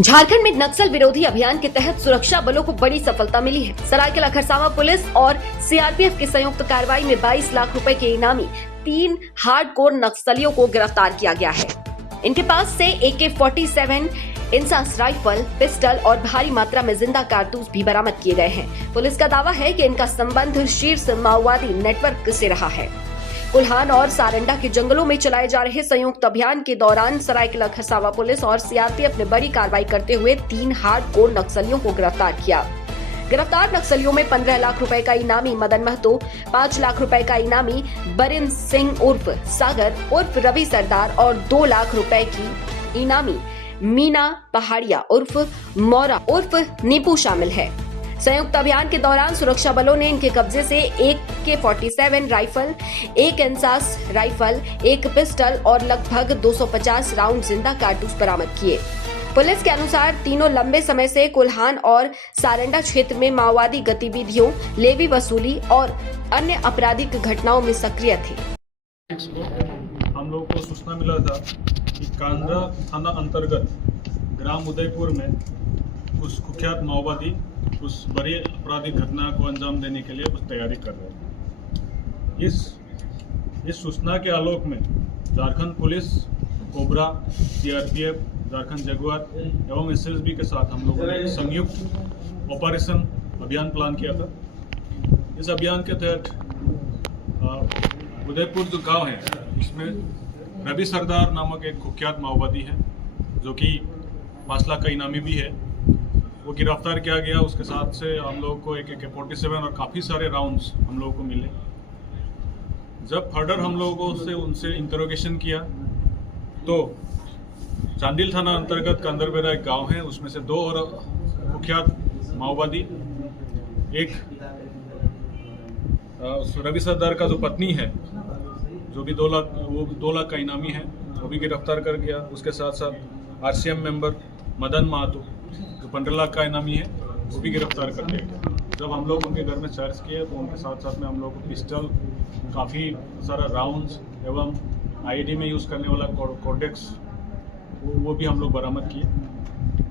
झारखंड में नक्सल विरोधी अभियान के तहत सुरक्षा बलों को बड़ी सफलता मिली है। सरायकेला खरसावां पुलिस और सीआरपीएफ की संयुक्त कार्रवाई में 22 लाख रुपए के इनामी 3 हार्डकोर नक्सलियों को गिरफ्तार किया गया है। इनके पास से AK-47 इंसास राइफल, पिस्टल और भारी मात्रा में जिंदा कारतूस भी बरामद किए गए हैं। पुलिस का दावा है कि इनका संबंध शीर्ष माओवादी नेटवर्क से रहा है। कुल्हान और सारंडा के जंगलों में चलाए जा रहे संयुक्त अभियान के दौरान सरायकेला खरसावां पुलिस और सीआरपीएफ ने बड़ी कार्रवाई करते हुए 3 हार्डकोर नक्सलियों को गिरफ्तार किया। गिरफ्तार नक्सलियों में 15 लाख रुपए का इनामी मदन महतो, 5 लाख रुपए का इनामी बरिन सिंह उर्फ सागर उर्फ रवि सरदार और 2 लाख रुपए की इनामी मीना पहाड़िया उर्फ मौरा उर्फ नीपू शामिल है। संयुक्त अभियान के दौरान सुरक्षा बलों ने इनके कब्जे से AK-47 rifle, 1 INSAS rifle, 1 pistol और लगभग 250 राउंड जिंदा कारतूस बरामद किए। पुलिस के अनुसार तीनों लंबे समय से कुल्हान और सारंडा क्षेत्र में माओवादी गतिविधियों, लेवी वसूली और अन्य आपराधिक घटनाओं में सक्रिय थे। हम लोगों को सूचना मिला था कि कांद्रा थाना अंतर्गत ग्राम उदयपुर में कुछ कुख्यात माओवादी उस बड़ी आपराधिक घटना को अंजाम देने के लिए कुछ तैयारी कर रहे हैं। इस सूचना के आलोक में Jharkhand police, cobra, CRPF, Jharkhand Jaguar एवं एसएसबी के साथ हम लोगों ने संयुक्त ऑपरेशन अभियान प्लान किया था। इस अभियान के तहत उदयपुर जो गांव है इसमें रवि सरदार नामक एक कुख्यात माओवादी है जो कि 5 लाख का इनामी भी है। वो गिरफ्तार किया गया। उसके साथ से हम लोगों को AK-47 और काफ़ी सारे राउंड्स हम लोगों को मिले। जब फर्दर हम लोगों को उनसे इंटरोगेशन किया तो चांडिल थाना अंतर्गत कंदरबेरा एक गांव है, उसमें से 2 और कुख्यात माओवादी, एक रवि सरदार का जो पत्नी है जो भी 2 लाख का इनामी है, वो भी गिरफ्तार कर गया। उसके साथ साथ RCM मेंबर मदन महतो जो 15 लाख का इनामी है, वो भी गिरफ्तार कर लिया गया। जब हम लोग उनके घर में सर्च किए तो उनके साथ साथ में हम लोग को पिस्टल, काफ़ी सारा राउंड्स एवं IED में यूज़ करने वाला कोडेक्स वो भी हम लोग बरामद किए।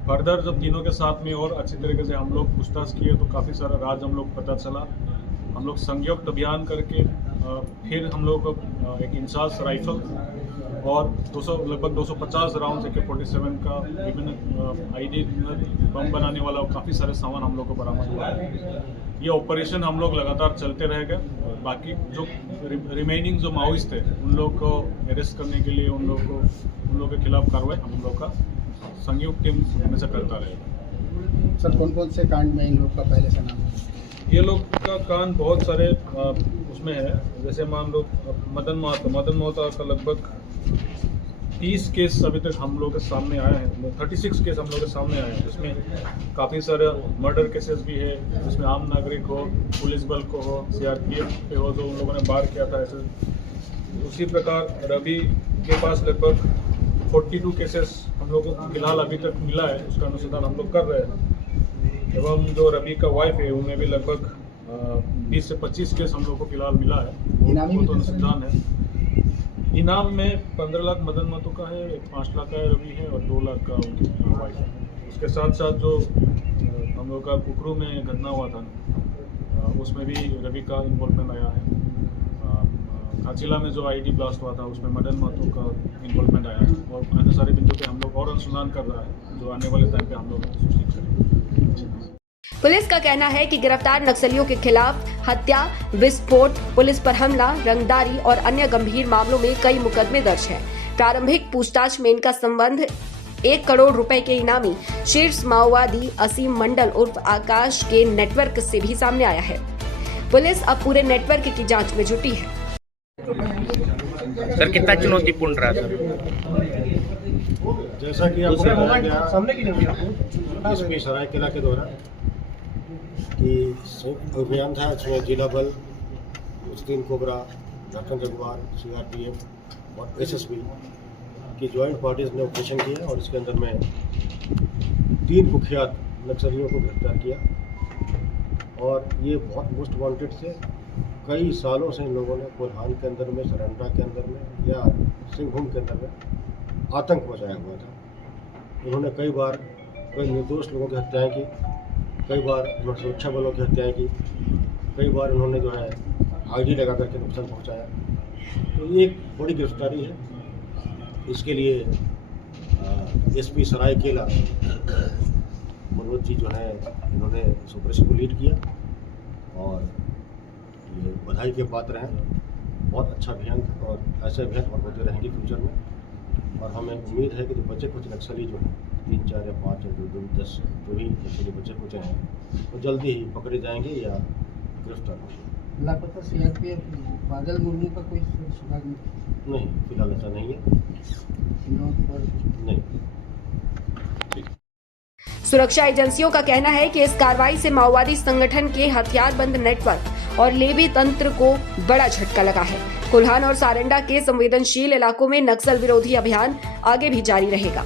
फर्दर जब तीनों के साथ में और अच्छी तरीके से हम लोग पूछताछ किए तो काफ़ी सारा राज हम लोग पता चला। हम लोग संयुक्त अभियान करके फिर हम लोग को एक इंसास राइफल और लगभग 250 राउंड AK-47 का विभिन्न IED बम बनाने वाला काफ़ी सारे सामान हम लोग को बरामद हुआ है। ये ऑपरेशन हम लोग लगातार चलते रहेगा। बाकी जो रिमेनिंग जो माओइस्ट थे उन लोग को अरेस्ट करने के लिए उन लोग के खिलाफ कार्रवाई हम लोग का संयुक्त टीम हमेशा करता रहेगा। सर, कौन कौन से कांड में इन लोग का पहले से नाम है? ये लोग का कांड बहुत सारे उसमें है। जैसे मान लो मदन महतो का लगभग 30 केस अभी तक हम लोग के सामने आए हैं। 36 केस हम लोग के सामने आए हैं, जिसमें काफ़ी सारे मर्डर केसेस भी है, जिसमें आम नागरिक हो, पुलिस बल को हो, CRPF पे हो जो उन लोगों ने बार किया था। ऐसे उसी प्रकार रवि के पास लगभग 42 केसेस हम लोगों को फिलहाल अभी तक मिला है, उसका अनुसंधान हम लोग कर रहे हैं। एवं जो रवि का वाइफ है उन्हें भी लगभग 20 से 25 केस हम लोग को फिलहाल मिला है, वो तो अनुसंधान है। इनाम में 15 लाख मदन महतो का है, 5 लाख का रवि है और 2 लाख का उनकी वाइफ है। उसके साथ साथ जो हम लोग का कुकरू में घटना हुआ था उसमें भी रवि का इन्वॉल्वमेंट आया है। खाचिला में जो IED ब्लास्ट हुआ था उसमें मदन महतो का इन्वॉल्वमेंट आया है और अन्य सारे बिंदु पे हम लोग और अनुसंधान कर रहा है जो आने वाले टाइम पे हम लोग सूचित करेंगे। पुलिस का कहना है कि गिरफ्तार नक्सलियों के खिलाफ हत्या, विस्फोट, पुलिस पर हमला, रंगदारी और अन्य गंभीर मामलों में कई मुकदमे दर्ज हैं। प्रारंभिक पूछताछ में इनका संबंध 1 करोड़ रुपए के इनामी शीर्ष माओवादी असीम मंडल उर्फ आकाश के नेटवर्क से भी सामने आया है। पुलिस अब पूरे नेटवर्क की जांच में जुटी है। सर, कितना चुनौतीपूर्ण रहा सर? जैसा कि आपको बताया गया इसमें सरायकेला के द्वारा कि अभियान था, इसमें जिला बल, मुस्लिम कोबरा, झारखंड जगुआर, CRPF और SSB की ज्वाइंट पार्टीज ने ऑपरेशन किया और इसके अंदर में 3 कुख्यात नक्सलियों को गिरफ्तार किया। और ये बहुत मोस्ट वांटेड थे। कई सालों से इन लोगों ने कुल्हान के अंदर में, सरंडा के अंदर में या सिंहभूम के अंदर में आतंक मचाया हुआ था। उन्होंने कई बार कई निर्दोष लोगों की हत्याएं की, कई बार इन्होंने सुरक्षा बलों की हत्याएं की, कई बार इन्होंने जो है आईडी लगा करके नुकसान पहुंचाया। तो ये एक बड़ी गिरफ्तारी है। इसके लिए एसपी सरायकेला मनोज जी जो है इन्होंने इस ऑपरेशन को लीड किया और ये बधाई के पात्र हैं। बहुत अच्छा अभियान था और ऐसे अभियान और होते रहेंगे फ्यूचर में। और हमें उम्मीद है कि जो बचे कुछ नक्सली जो हैं 3, 4 या 5 या 2, 10 जो भी नक्सली बचे कुछ हैं वो जल्दी ही पकड़े जाएंगे या गिरफ्तार होंगे। लापता सीआरपीएफ बादल मुर्मू का कोई सुराग नहीं, फिलहाल ऐसा नहीं है। नहीं। सुरक्षा एजेंसियों का कहना है कि इस कार्रवाई से माओवादी संगठन के हथियारबंद नेटवर्क और लेवी तंत्र को बड़ा झटका लगा है। कोल्हान और सारंडा के संवेदनशील इलाकों में नक्सल विरोधी अभियान आगे भी जारी रहेगा।